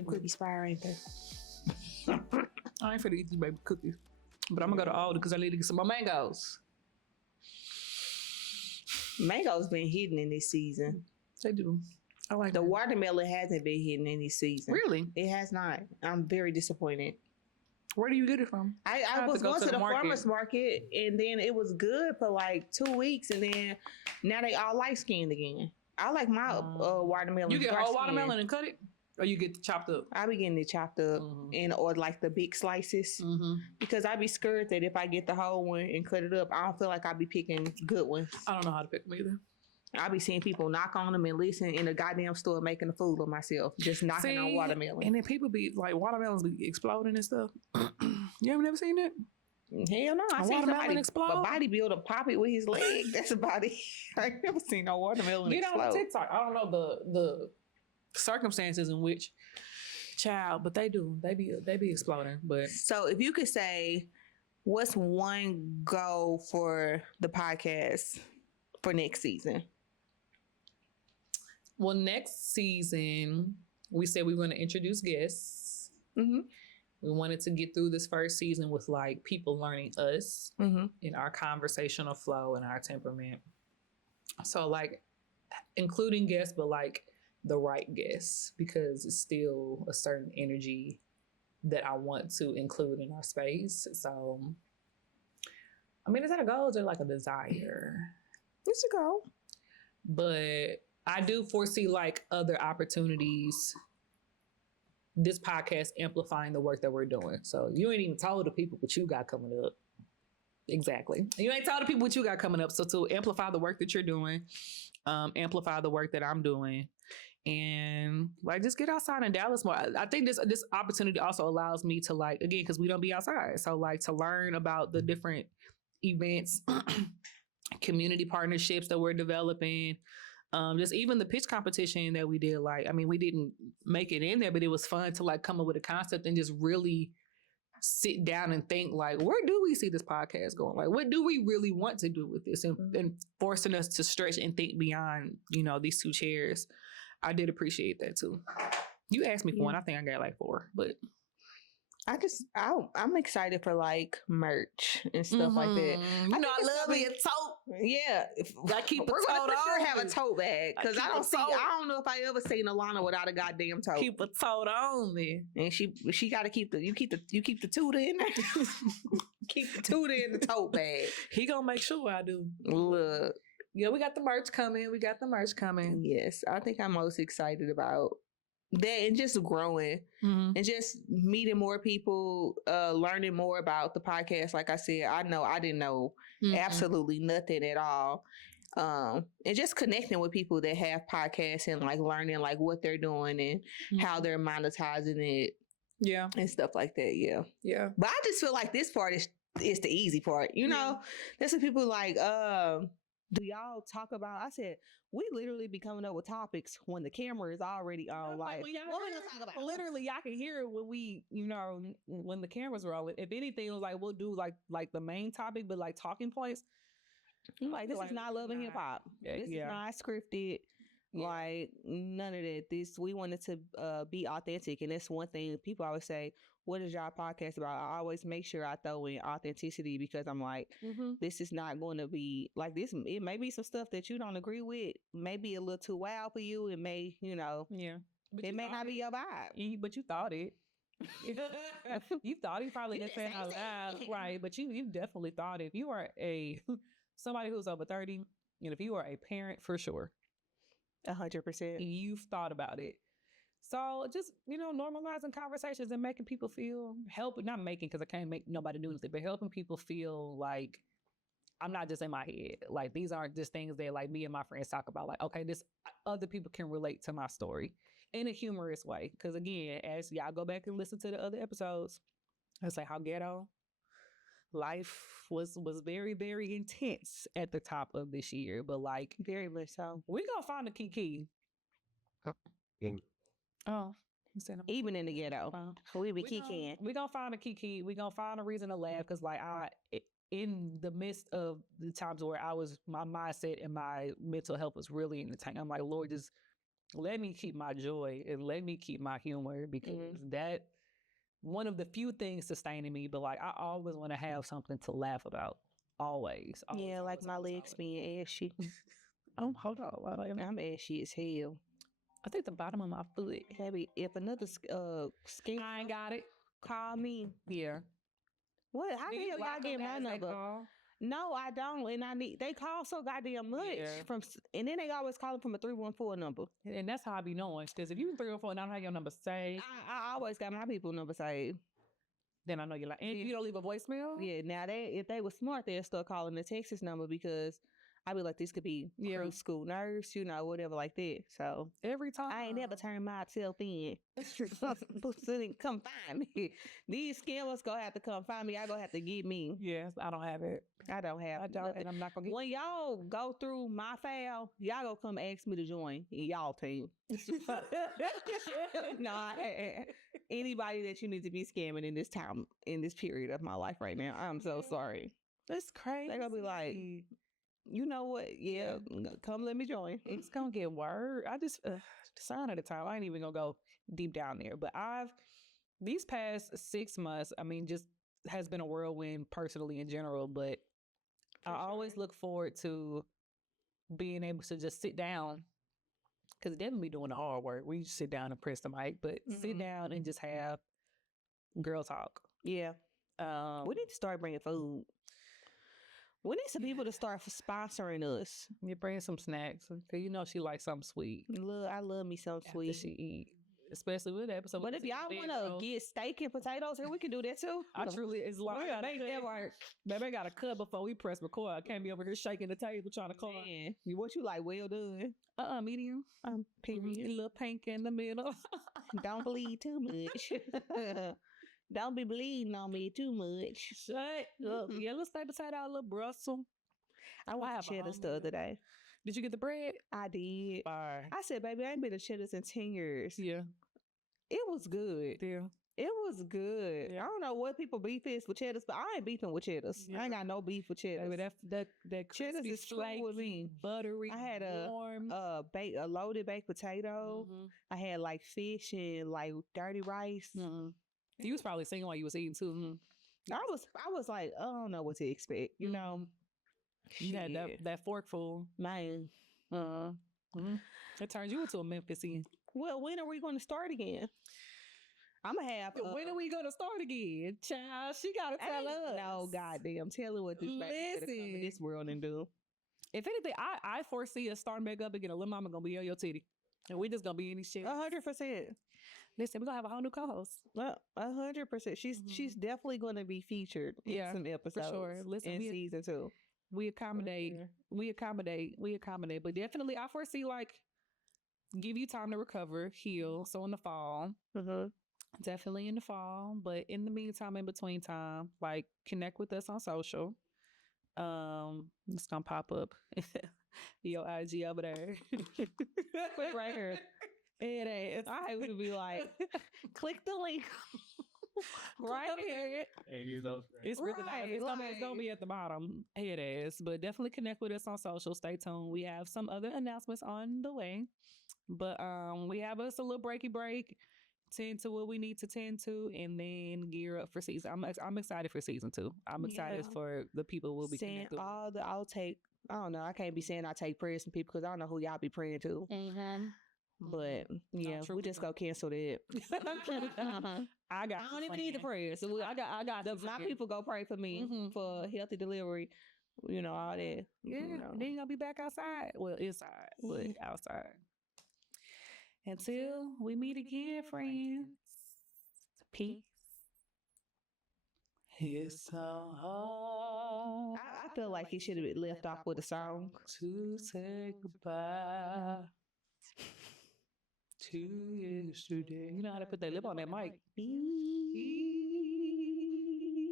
Them cookies fire, ain't they? I ain't finna eat these baby cookies. But I'm gonna go to Aldi because I need to get some more mangoes. Mango's been hidden in this season. They do. I like The that. watermelon hasn't been hidden in this season. Really? It has not. I'm very disappointed. Where do you get it from? I was going to the farmer's market, and then it was good for like 2 weeks, and then now they all light skinned again. I like my watermelon. You get whole watermelon and cut it, or you get chopped up? I be getting it chopped up, or like the big slices, because I be scared that if I get the whole one and cut it up, I don't feel like I be picking good ones. I don't know how to pick them either. I be seeing people knock on them and listen in the goddamn store making a fool of myself, just knocking on watermelon. And then people be like, watermelons be exploding and stuff. You ever never seen that? Hell no. I seen somebody explode? A bodybuilder pop it with his leg. That's about it. I ain't never seen no watermelon explode. On TikTok. I don't know the circumstances in which but they do. They be exploding. But so if you could say, what's one goal for the podcast for next season? Well, next season, we said we were going to introduce guests. Mm-hmm. We wanted to get through this first season with like people learning us in our conversational flow and our temperament. So like including guests, but like the right guests, because it's still a certain energy that I want to include in our space. So, I mean, is that a goal or is it like a desire? It's a goal. But I do foresee like other opportunities, this podcast amplifying the work that we're doing. So you ain't even told the people what you got coming up. Exactly. You ain't told the people what you got coming up. So to amplify the work that you're doing, amplify the work that I'm doing, and like just get outside in Dallas more. I think this opportunity also allows me to like, again, because we don't be outside. So like to learn about the different events, community partnerships that we're developing. Just even the pitch competition that we did, like, I mean, we didn't make it in there, but it was fun to like come up with a concept and just really sit down and think like, where do we see this podcast going? Like, what do we really want to do with this? And forcing us to stretch and think beyond, these two chairs. I did appreciate that too. You asked me for one. I think I got like 4, but I'm excited for like merch and stuff like that. I love me a tote. Yeah, I keep we're gonna for sure have a tote bag because I don't know if I ever seen Alana without a goddamn tote. Keep a tote on me, and she got to keep the you keep the tutor in there. Keep the tutor in the tote bag. He gonna make sure I do. Look, yeah, we got the merch coming. Yes, I think I'm most excited about that, and just growing and just meeting more people, learning more about the podcast. Like I said, I didn't know absolutely nothing at all. And just connecting with people that have podcasts and like learning like what they're doing and how they're monetizing it. Yeah. And stuff like that. Yeah. Yeah. But I just feel like this part is the easy part. There's some people like, do y'all talk about? I said, we literally be coming up with topics when the camera is already on. Like, what we gonna talk about? Literally, y'all can hear it when we, when the camera's rolling. If anything, it was like we'll do like the main topic, but like talking points. Like this is not Love and Hip Hop. This is not scripted. Yeah. Like none of that. We wanted to be authentic, and that's one thing people always say. What is y'all podcast about? I always make sure I throw in authenticity because I'm like, this is not going to be like this. It may be some stuff that you don't agree with, maybe a little too wild for you. It may, it may not be your vibe. But you thought it. You thought he probably didn't say it out loud, right? But you definitely thought it. If you are somebody who's over 30, and if you are a parent, for sure, 100%, you've thought about it. So just, normalizing conversations and making people feel, not making, because I can't make nobody do anything, but helping people feel like I'm not just in my head. Like these aren't just things that like me and my friends talk about. Like, okay, this other people can relate to my story in a humorous way. Because again, as y'all go back and listen to the other episodes, I say how ghetto life was very, very intense at the top of this year. But like, very much so. We gonna find a kiki. Oh, even in the ghetto, we be kikiing. We gonna find a kiki. We gonna find a reason to laugh because, like, in the midst of the times where my mindset and my mental health was really in the tank, I'm like, Lord, just let me keep my joy and let me keep my humor, because that one of the few things sustaining me. But like, I always want to have something to laugh about. Always. Yeah, like my legs being ashy. Oh, hold on. I'm ashy as hell. I think the bottom of my foot. Baby, if another skin I ain't got it. call me. Yeah. What? How the hell y'all get my number? No, I don't, and they call so goddamn much and then they always calling from a 314 number, and that's how I be knowing. Because if you 314 and I don't have your number saved, I always got my people number saved. Then I know you're like, and you don't leave a voicemail. Yeah, now if they were smart, they'd start calling the Texas number, because I'd be like, this could be school nurse, whatever like that. So every time I ain't never turned myself in. Come find me. These scammers gonna have to come find me. I gonna have to get me. Yes, I don't have it. I don't, and I'm not gonna get. When y'all go through my file, y'all gonna come ask me to join y'all team. No, anybody that you need to be scamming in this time, in this period of my life right now, I'm so sorry. That's crazy. They're gonna be like, you know what? Yeah, come let me join. It's gonna get worse. I just sign at a time. I ain't even gonna go deep down there. But these past 6 months, I mean, just has been a whirlwind personally in general. But I always look forward to being able to just sit down, because definitely doing the hard work. We just sit down and press the mic, but sit down and just have girl talk. Yeah. We need to start bringing food. We need some people to start sponsoring us. You bring some snacks, because she likes something sweet. I love me something sweet. She eat, especially with that episode. But if y'all want to get steak and potatoes here, we can do that too. I truly, it's like, baby, I got to cut before we press record. I can't be over here shaking the table trying to call. Man, what you like? Well done. Medium. Period. A little pink in the middle. Don't bleed too much. Don't be bleeding on me too much. Shut up. Yellow steak potato, a little Brussels. I went to Cheddar's the other day. Did you get the bread? I did. Fire. I said, baby, I ain't been to Cheddar's in 10 years. Yeah. It was good. Yeah. It was good. Yeah. I don't know what people beef is with Cheddar's, but I ain't beefing with Cheddar's. Yeah. I ain't got no beef with Cheddar's. Baby, that Cheddar's is flaky, with me. Buttery, I had warm. a loaded baked potato. I had like fish and like dirty rice. You was probably singing while you was eating too. I was like, I don't know what to expect, you know. You had that forkful, man. It turns you into a Memphisian. Well, when are we going to start again? I'm gonna have. When are we gonna start again, child? She gotta tell us. No, goddamn, tell her what this baby in this world and do. If anything, I foresee us starting back up again. A little mama gonna be on your titty, and we just gonna be in these shit. 100%. Listen, we're gonna have a whole new co-host. Well, 100%. She's definitely gonna be featured in some episodes. For sure. Listen, in season 2. We accommodate. But definitely, I foresee like give you time to recover, heal. So in the fall, definitely in the fall. But in the meantime, in between time, like connect with us on social. It's gonna pop up. Your IG over there. Right here. It is. I would be like, click the link. Right here. It's really nice. It's gonna be at the bottom. It is. But definitely connect with us on social. Stay tuned. We have some other announcements on the way. But we have us a little break, tend to what we need to tend to, and then gear up for season. I'm excited for season 2. I'm excited for the people we'll be connected with. I'll take, I don't know, I can't be saying I take prayers from people because I don't know who y'all be praying to. But yeah, we just go cancel that. I don't even need the prayers. So I got my people go pray for me for healthy delivery. You know, all that. Yeah. Then you're gonna be back outside. Well, inside, but outside. Until we meet again, friends. Peace. It's so hard. I feel like it should have been left off with a song. To say goodbye to yesterday. You know how to put that lip on that mic.